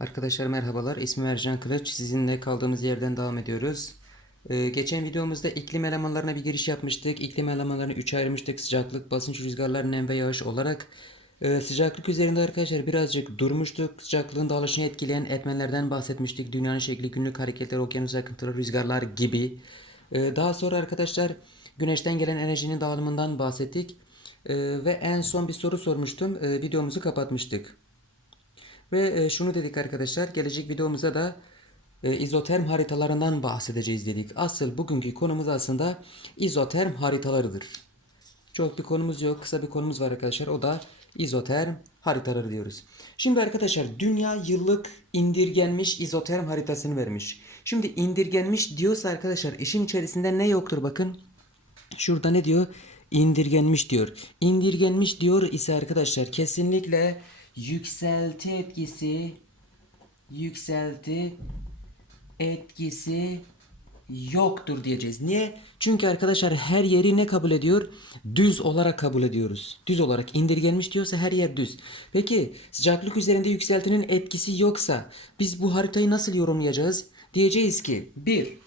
Arkadaşlar merhabalar. İsmim Ercan Kılıç. Sizinle kaldığımız yerden devam ediyoruz. Ee, geçen videomuzda iklim elemanlarına bir giriş yapmıştık. İklim elemanlarını 3'e ayırmıştık. Sıcaklık, basınç, rüzgarlar, nem ve yağış olarak. Ee, sıcaklık üzerinde arkadaşlar birazcık durmuştuk. Sıcaklığın dağılışını etkileyen etmenlerden bahsetmiştik. Dünyanın şekli, günlük hareketler, okyanus akıntıları, rüzgarlar gibi. Ee, daha sonra arkadaşlar güneşten gelen enerjinin dağılımından bahsettik. Ee, ve en son bir soru sormuştum. Ee, videomuzu kapatmıştık. Ve e, şunu dedik arkadaşlar, gelecek videomuzda da e, izoterm haritalarından bahsedeceğiz dedik. Asıl bugünkü konumuz aslında izoterm haritalarıdır. Çok bir konumuz yok, kısa bir konumuz var arkadaşlar. O da izoterm haritaları diyoruz. Şimdi arkadaşlar dünya yıllık indirgenmiş izoterm haritasını vermiş. Şimdi indirgenmiş diyorsa arkadaşlar işin içerisinde ne yoktur bakın. Şurada ne diyor? İndirgenmiş diyor. İndirgenmiş diyor ise arkadaşlar kesinlikle yükselti etkisi yükselti etkisi yoktur diyeceğiz. Niye? Çünkü arkadaşlar her yeri ne kabul ediyor? Düz olarak kabul ediyoruz. Düz olarak indirgenmiş diyorsa her yer düz. Peki sıcaklık üzerinde yükseltinin etkisi yoksa biz bu haritayı nasıl yorumlayacağız? Diyeceğiz ki bir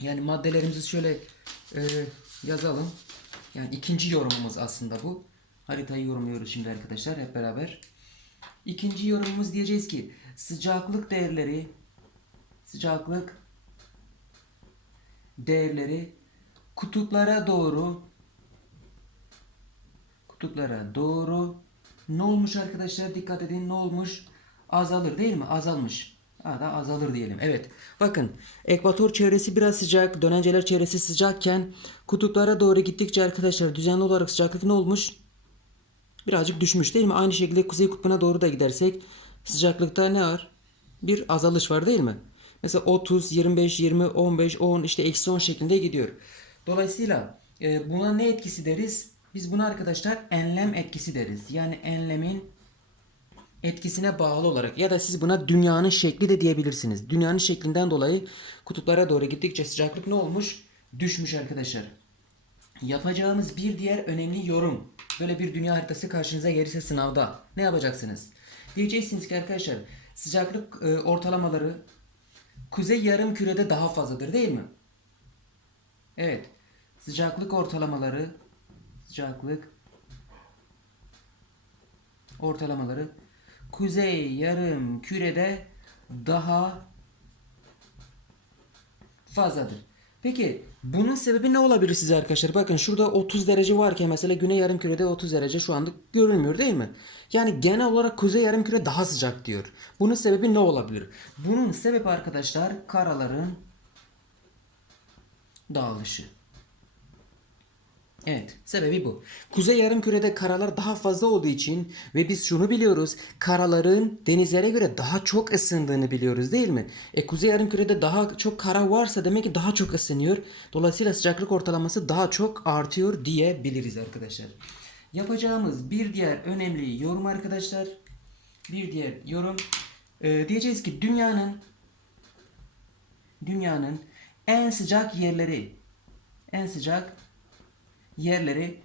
yani maddelerimizi şöyle e, yazalım. Yani ikinci yorumumuz aslında bu. Haritayı yorumluyoruz şimdi arkadaşlar hep beraber. İkinci yorumumuz diyeceğiz ki sıcaklık değerleri sıcaklık değerleri kutuplara doğru kutuplara doğru ne olmuş arkadaşlar? Dikkat edin ne olmuş? Azalır değil mi? Azalmış. Da azalır diyelim. Evet bakın ekvator çevresi biraz sıcak dönenceler çevresi sıcakken kutuplara doğru gittikçe arkadaşlar düzenli olarak sıcaklık ne olmuş birazcık düşmüş değil mi aynı şekilde kuzey kutbuna doğru da gidersek sıcaklıkta ne var bir azalış var değil mi mesela 30 25 20 15 10 işte eksi 10 şeklinde gidiyor dolayısıyla e, buna ne etkisi deriz biz buna arkadaşlar enlem etkisi deriz yani enlemin etkisine bağlı olarak ya da siz buna dünyanın şekli de diyebilirsiniz. Dünyanın şeklinden dolayı kutuplara doğru gittikçe sıcaklık ne olmuş? Düşmüş arkadaşlar. Yapacağımız bir diğer önemli yorum. Böyle bir dünya haritası karşınıza gelirse sınavda ne yapacaksınız? Diyeceksiniz ki arkadaşlar sıcaklık e, ortalamaları kuzey yarım kürede daha fazladır değil mi? Evet. Sıcaklık ortalamaları sıcaklık ortalamaları kuzey yarım kürede daha fazladır. Peki bunun sebebi ne olabilir size arkadaşlar? Bakın şurada 30 derece varken mesela güney yarım kürede 30 derece şu anda görülmüyor değil mi? Yani genel olarak kuzey yarım küre daha sıcak diyor. Bunun sebebi ne olabilir? Bunun sebebi arkadaşlar karaların dağılışı. Evet, sebebi bu. Kuzey yarımkürede karalar daha fazla olduğu için ve biz şunu biliyoruz. Karaların denizlere göre daha çok ısındığını biliyoruz değil mi? E kuzey yarımkürede daha çok kara varsa demek ki daha çok ısınıyor. Dolayısıyla sıcaklık ortalaması daha çok artıyor diyebiliriz arkadaşlar. Yapacağımız bir diğer önemli yorum arkadaşlar. Bir diğer yorum. Ee, diyeceğiz ki dünyanın dünyanın en sıcak yerleri en sıcak yerleri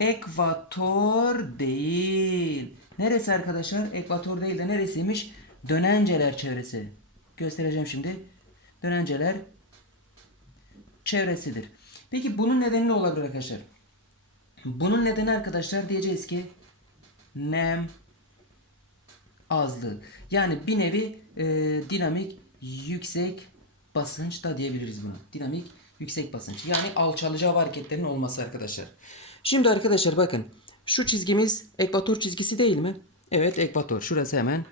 ekvator değil. Neresi arkadaşlar? Ekvator değil de neresiymiş? Dönenceler çevresi. Göstereceğim şimdi. Dönenceler çevresidir. Peki bunun nedeni ne olabilir arkadaşlar? Bunun nedeni arkadaşlar diyeceğiz ki nem azlığı. Yani bir nevi e, dinamik yüksek basınç da diyebiliriz buna. Dinamik yüksek basınç. Yani alçalıcı hava hareketlerinin olması arkadaşlar. Şimdi arkadaşlar bakın. Şu çizgimiz ekvator çizgisi değil mi? Evet ekvator. Şurası hemen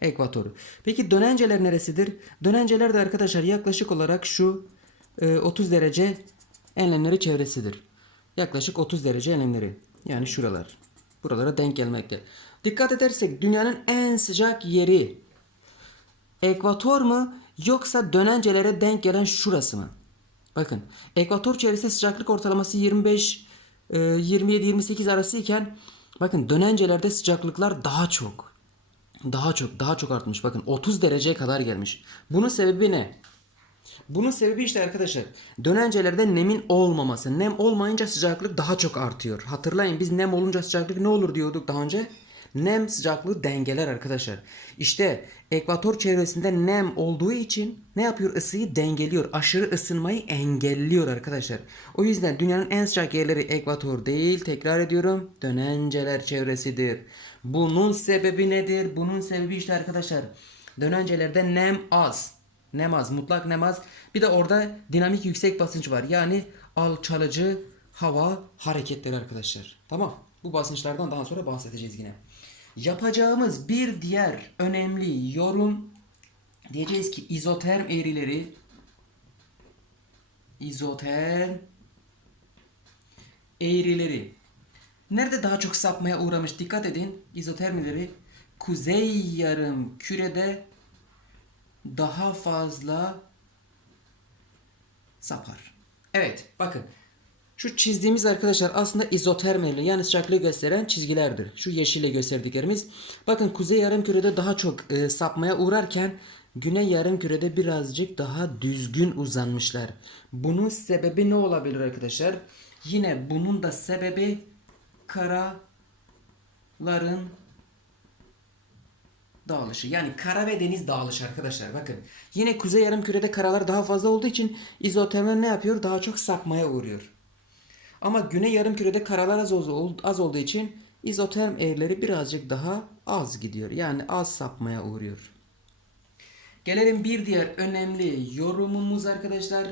ekvator. Peki dönenceler neresidir? Dönenceler de arkadaşlar yaklaşık olarak şu e, 30 derece enlemleri çevresidir. Yaklaşık 30 derece enlemleri. Yani şuralar. Buralara denk gelmekte. Dikkat edersek dünyanın en sıcak yeri ekvator mu yoksa dönencelere denk gelen şurası mı? Bakın ekvator çevresinde sıcaklık ortalaması 25 27-28 arası iken bakın dönencelerde sıcaklıklar daha çok. Daha çok daha çok artmış. Bakın 30 dereceye kadar gelmiş. Bunun sebebi ne? Bunun sebebi işte arkadaşlar dönencelerde nemin olmaması. Nem olmayınca sıcaklık daha çok artıyor. Hatırlayın biz nem olunca sıcaklık ne olur diyorduk daha önce? Nem sıcaklığı dengeler arkadaşlar. İşte ekvator çevresinde nem olduğu için ne yapıyor? Isıyı dengeliyor. Aşırı ısınmayı engelliyor arkadaşlar. O yüzden dünyanın en sıcak yerleri ekvator değil. Tekrar ediyorum. Dönenceler çevresidir. Bunun sebebi nedir? Bunun sebebi işte arkadaşlar. Dönencelerde nem az. Nem az. Mutlak nem az. Bir de orada dinamik yüksek basınç var. Yani alçalıcı hava hareketleri arkadaşlar. Tamam. Bu basınçlardan daha sonra bahsedeceğiz yine. Yapacağımız bir diğer önemli yorum diyeceğiz ki izoterm eğrileri izoterm eğrileri. Nerede daha çok sapmaya uğramış? Dikkat edin izotermileri kuzey yarım kürede daha fazla sapar. Evet bakın şu çizdiğimiz arkadaşlar aslında izotermeli yani sıcaklığı gösteren çizgilerdir. Şu yeşille gösterdiklerimiz. Bakın kuzey yarımkürede daha çok e, sapmaya uğrarken güney yarımkürede birazcık daha düzgün uzanmışlar. Bunun sebebi ne olabilir arkadaşlar? Yine bunun da sebebi karaların dağılışı. Yani kara ve deniz dağılışı arkadaşlar. Bakın. Yine kuzey yarımkürede karalar daha fazla olduğu için izotermal ne yapıyor? Daha çok sapmaya uğruyor. Ama güney yarımkürede karalar az, az olduğu için izoterm eğrileri birazcık daha az gidiyor. Yani az sapmaya uğruyor. Gelelim bir diğer önemli yorumumuz arkadaşlar.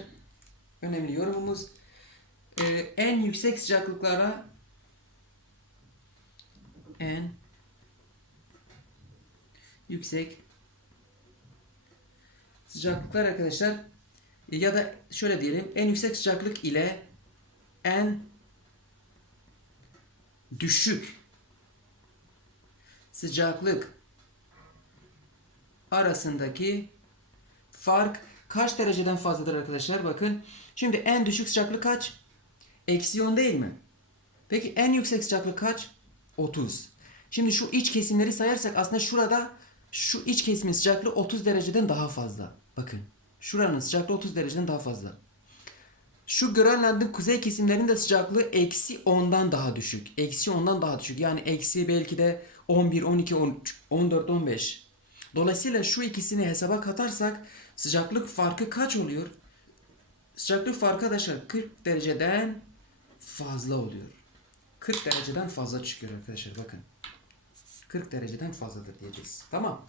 Önemli yorumumuz. Ee, en yüksek sıcaklıklara en yüksek sıcaklıklar arkadaşlar ya da şöyle diyelim en yüksek sıcaklık ile en düşük sıcaklık arasındaki fark kaç dereceden fazladır arkadaşlar? Bakın. Şimdi en düşük sıcaklık kaç? Eksi 10 değil mi? Peki en yüksek sıcaklık kaç? 30. Şimdi şu iç kesimleri sayarsak aslında şurada şu iç kesimin sıcaklığı 30 dereceden daha fazla. Bakın. Şuranın sıcaklığı 30 dereceden daha fazla. Şu Grönland'ın kuzey kesimlerinin de sıcaklığı eksi 10'dan daha düşük. Eksi 10'dan daha düşük. Yani eksi belki de 11, 12, 13, 14, 15. Dolayısıyla şu ikisini hesaba katarsak sıcaklık farkı kaç oluyor? Sıcaklık farkı arkadaşlar 40 dereceden fazla oluyor. 40 dereceden fazla çıkıyor arkadaşlar bakın. 40 dereceden fazladır diyeceğiz. Tamam.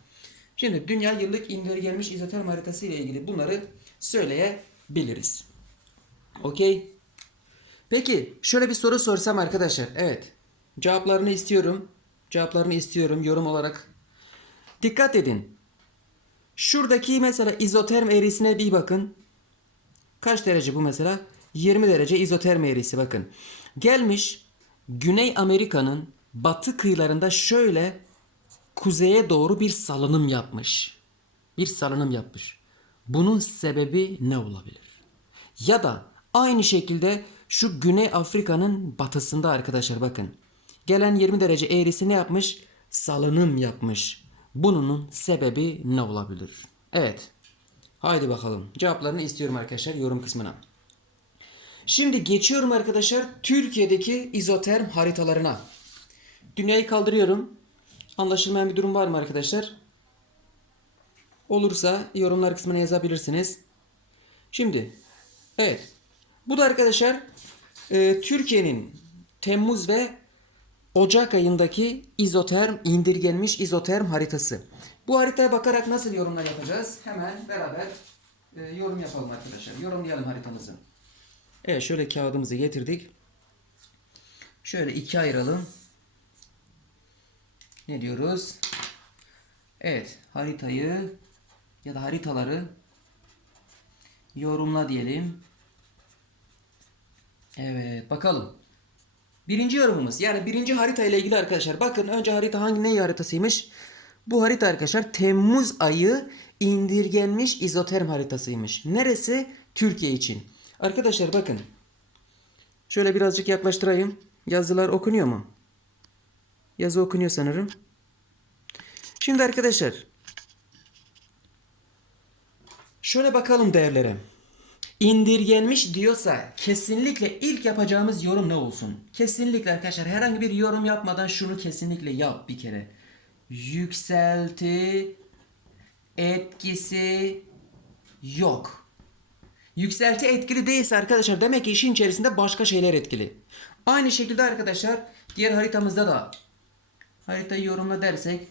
Şimdi dünya yıllık indirgenmiş izoterm haritası ile ilgili bunları söyleyebiliriz. Okey. Peki şöyle bir soru sorsam arkadaşlar. Evet. Cevaplarını istiyorum. Cevaplarını istiyorum yorum olarak. Dikkat edin. Şuradaki mesela izoterm eğrisine bir bakın. Kaç derece bu mesela? 20 derece izoterm eğrisi bakın. Gelmiş Güney Amerika'nın batı kıyılarında şöyle kuzeye doğru bir salınım yapmış. Bir salınım yapmış. Bunun sebebi ne olabilir? Ya da aynı şekilde şu Güney Afrika'nın batısında arkadaşlar bakın. Gelen 20 derece eğrisi ne yapmış? Salınım yapmış. Bunun sebebi ne olabilir? Evet. Haydi bakalım. Cevaplarını istiyorum arkadaşlar yorum kısmına. Şimdi geçiyorum arkadaşlar Türkiye'deki izoterm haritalarına. Dünyayı kaldırıyorum. Anlaşılmayan bir durum var mı arkadaşlar? Olursa yorumlar kısmına yazabilirsiniz. Şimdi evet. Bu da arkadaşlar e, Türkiye'nin Temmuz ve Ocak ayındaki izoterm indirgenmiş izoterm haritası. Bu haritaya bakarak nasıl yorumlar yapacağız? Hemen beraber e, yorum yapalım arkadaşlar. Yorumlayalım haritamızı. Evet şöyle kağıdımızı getirdik. Şöyle ikiye ayıralım. Ne diyoruz? Evet haritayı ya da haritaları yorumla diyelim. Evet bakalım. Birinci yorumumuz yani birinci harita ile ilgili arkadaşlar. Bakın önce harita hangi ne haritasıymış? Bu harita arkadaşlar Temmuz ayı indirgenmiş izoterm haritasıymış. Neresi? Türkiye için. Arkadaşlar bakın. Şöyle birazcık yaklaştırayım. Yazılar okunuyor mu? Yazı okunuyor sanırım. Şimdi arkadaşlar. Şöyle bakalım değerlere. İndirgenmiş diyorsa kesinlikle ilk yapacağımız yorum ne olsun? Kesinlikle arkadaşlar herhangi bir yorum yapmadan şunu kesinlikle yap bir kere. Yükselti etkisi yok. Yükselti etkili değilse arkadaşlar demek ki işin içerisinde başka şeyler etkili. Aynı şekilde arkadaşlar diğer haritamızda da haritayı yorumla dersek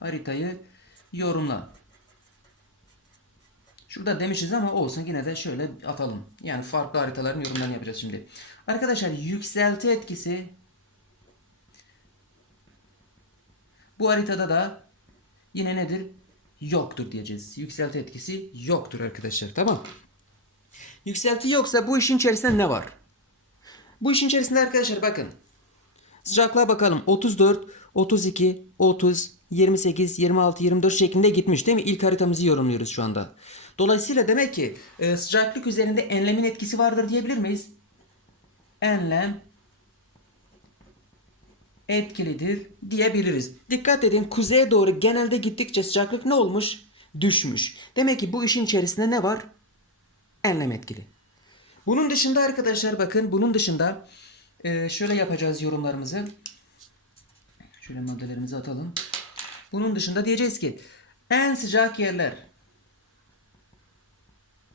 haritayı yorumla. Şurada demişiz ama olsun yine de şöyle atalım. Yani farklı haritaların yorumlarını yapacağız şimdi. Arkadaşlar yükselti etkisi bu haritada da yine nedir? Yoktur diyeceğiz. Yükselti etkisi yoktur arkadaşlar. Tamam. Yükselti yoksa bu işin içerisinde ne var? Bu işin içerisinde arkadaşlar bakın. Sıcaklığa bakalım. 34, 32, 30, 28, 26, 24 şeklinde gitmiş değil mi? İlk haritamızı yorumluyoruz şu anda. Dolayısıyla demek ki e, sıcaklık üzerinde enlemin etkisi vardır diyebilir miyiz? Enlem etkilidir diyebiliriz. Dikkat edin kuzeye doğru genelde gittikçe sıcaklık ne olmuş? Düşmüş. Demek ki bu işin içerisinde ne var? Enlem etkili. Bunun dışında arkadaşlar bakın bunun dışında e, şöyle yapacağız yorumlarımızı. Şöyle maddelerimizi atalım. Bunun dışında diyeceğiz ki en sıcak yerler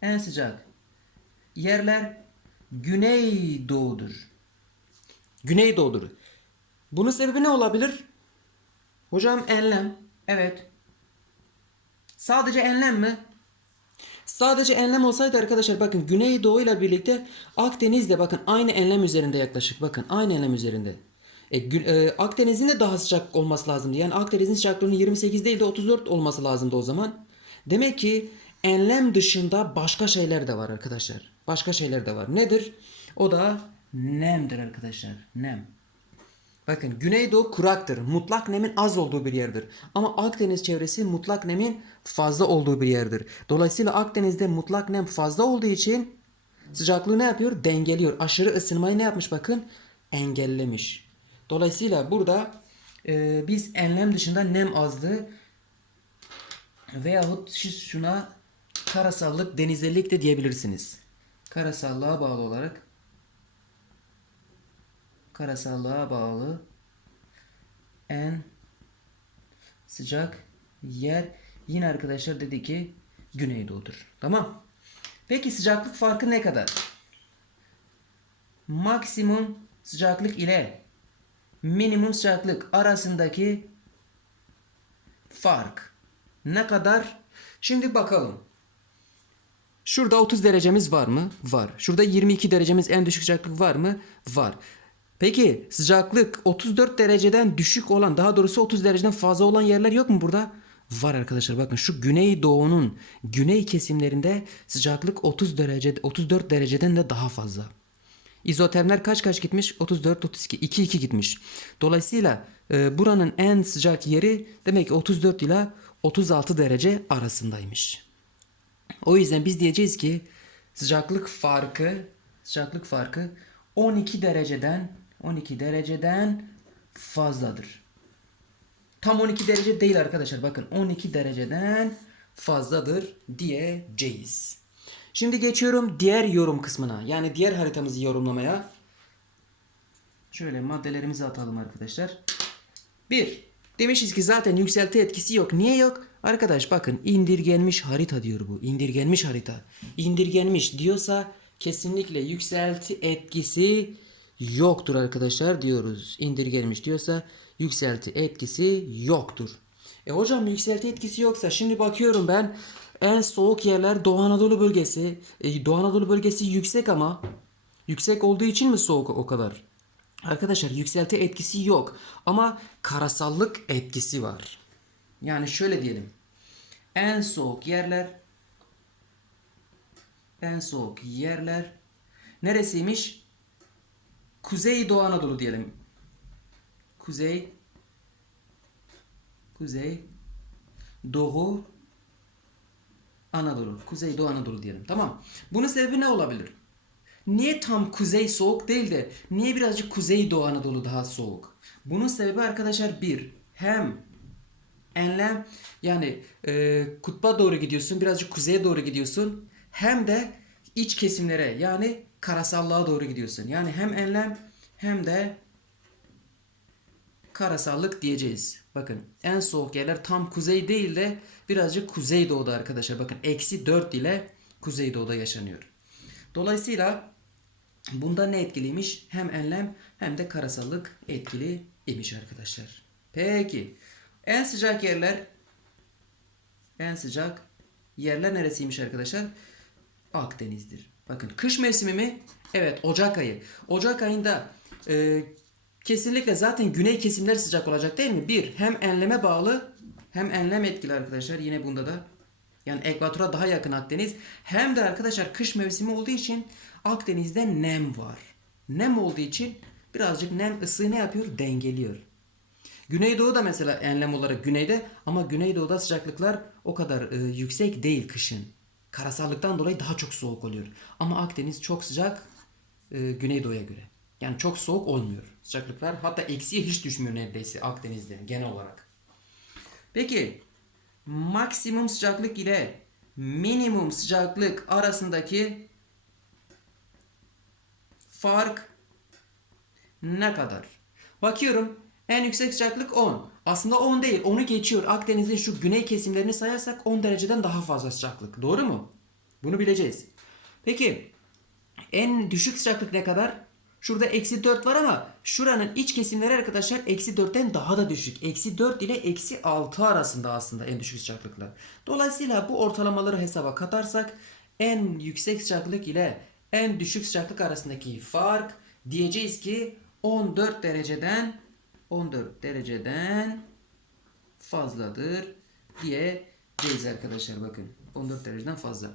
en sıcak yerler güneydoğudur. Güneydoğudur. Bunun sebebi ne olabilir? Hocam enlem. Evet. Sadece enlem mi? Sadece enlem olsaydı arkadaşlar bakın Güneydoğu ile birlikte Akdeniz de bakın aynı enlem üzerinde yaklaşık. Bakın aynı enlem üzerinde. E, e, Akdeniz'in de daha sıcak olması lazımdı. Yani Akdeniz'in sıcaklığının 28 değil de 34 olması lazımdı o zaman. Demek ki enlem dışında başka şeyler de var arkadaşlar. Başka şeyler de var. Nedir? O da nemdir arkadaşlar. Nem. Bakın Güneydoğu kuraktır. Mutlak nemin az olduğu bir yerdir. Ama Akdeniz çevresi mutlak nemin fazla olduğu bir yerdir. Dolayısıyla Akdeniz'de mutlak nem fazla olduğu için sıcaklığı ne yapıyor? Dengeliyor. Aşırı ısınmayı ne yapmış bakın? Engellemiş. Dolayısıyla burada e, biz enlem dışında nem azlığı veyahut şu- şuna karasallık, denizellik de diyebilirsiniz. Karasallığa bağlı olarak karasallığa bağlı en sıcak yer yine arkadaşlar dedi ki Güneydoğu'dur. Tamam. Peki sıcaklık farkı ne kadar? Maksimum sıcaklık ile minimum sıcaklık arasındaki fark ne kadar? Şimdi bakalım. Şurada 30 derecemiz var mı? Var. Şurada 22 derecemiz en düşük sıcaklık var mı? Var. Peki sıcaklık 34 dereceden düşük olan daha doğrusu 30 dereceden fazla olan yerler yok mu burada? Var arkadaşlar bakın şu Güneydoğu'nun güney kesimlerinde sıcaklık 30 derece 34 dereceden de daha fazla. İzotermler kaç kaç gitmiş? 34 32 2 2 gitmiş. Dolayısıyla e, buranın en sıcak yeri demek ki 34 ile 36 derece arasındaymış. O yüzden biz diyeceğiz ki sıcaklık farkı sıcaklık farkı 12 dereceden 12 dereceden fazladır. Tam 12 derece değil arkadaşlar. Bakın 12 dereceden fazladır diyeceğiz. Şimdi geçiyorum diğer yorum kısmına. Yani diğer haritamızı yorumlamaya. Şöyle maddelerimizi atalım arkadaşlar. 1. Demişiz ki zaten yükselti etkisi yok. Niye yok? Arkadaş bakın indirgenmiş harita diyor bu. İndirgenmiş harita. İndirgenmiş diyorsa kesinlikle yükselti etkisi yoktur arkadaşlar diyoruz. İndirgenmiş diyorsa yükselti etkisi yoktur. E hocam yükselti etkisi yoksa şimdi bakıyorum ben en soğuk yerler Doğu Anadolu bölgesi. E, Doğu Anadolu bölgesi yüksek ama yüksek olduğu için mi soğuk o kadar? Arkadaşlar yükselti etkisi yok ama karasallık etkisi var. Yani şöyle diyelim. En soğuk yerler en soğuk yerler neresiymiş? Kuzey Doğu Anadolu diyelim. Kuzey Kuzey Doğu Anadolu. Kuzey Doğu Anadolu diyelim. Tamam. Bunun sebebi ne olabilir? Niye tam kuzey soğuk değil de niye birazcık kuzey Doğu Anadolu daha soğuk? Bunun sebebi arkadaşlar bir hem enlem yani e, kutba doğru gidiyorsun birazcık kuzeye doğru gidiyorsun hem de iç kesimlere yani karasallığa doğru gidiyorsun. Yani hem enlem hem de karasallık diyeceğiz. Bakın en soğuk yerler tam kuzey değil de birazcık kuzeydoğuda arkadaşlar. Bakın eksi 4 ile kuzeydoğuda yaşanıyor. Dolayısıyla bunda ne etkiliymiş? Hem enlem hem de karasallık etkili imiş arkadaşlar. Peki en sıcak yerler en sıcak yerler neresiymiş arkadaşlar? Akdeniz'dir. Bakın kış mevsimi mi? Evet Ocak ayı. Ocak ayında e, kesinlikle zaten güney kesimler sıcak olacak değil mi? Bir hem enleme bağlı hem enlem etkili arkadaşlar. Yine bunda da yani ekvatora daha yakın Akdeniz. Hem de arkadaşlar kış mevsimi olduğu için Akdeniz'de nem var. Nem olduğu için birazcık nem ısıyı ne yapıyor? Dengeliyor. Güneydoğu da mesela enlem olarak güneyde ama Güneydoğu'da sıcaklıklar o kadar e, yüksek değil kışın. Karasallıktan dolayı daha çok soğuk oluyor. Ama Akdeniz çok sıcak e, Güneydoğu'ya göre. Yani çok soğuk olmuyor sıcaklıklar. Hatta eksiye hiç düşmüyor neredeyse Akdeniz'de genel olarak. Peki maksimum sıcaklık ile minimum sıcaklık arasındaki fark ne kadar? Bakıyorum en yüksek sıcaklık 10. Aslında 10 değil. 10'u geçiyor. Akdeniz'in şu güney kesimlerini sayarsak 10 dereceden daha fazla sıcaklık. Doğru mu? Bunu bileceğiz. Peki en düşük sıcaklık ne kadar? Şurada eksi 4 var ama şuranın iç kesimleri arkadaşlar eksi 4'ten daha da düşük. Eksi 4 ile eksi 6 arasında aslında en düşük sıcaklıklar. Dolayısıyla bu ortalamaları hesaba katarsak en yüksek sıcaklık ile en düşük sıcaklık arasındaki fark diyeceğiz ki 14 dereceden 14 dereceden fazladır diyeceğiz arkadaşlar bakın. 14 dereceden fazla.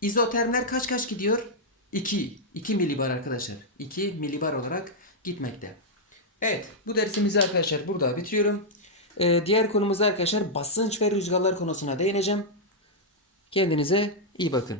İzotermler kaç kaç gidiyor? 2. 2 milibar arkadaşlar. 2 milibar olarak gitmekte. Evet bu dersimizi arkadaşlar burada bitiriyorum. Ee, diğer konumuzda arkadaşlar basınç ve rüzgarlar konusuna değineceğim. Kendinize iyi bakın.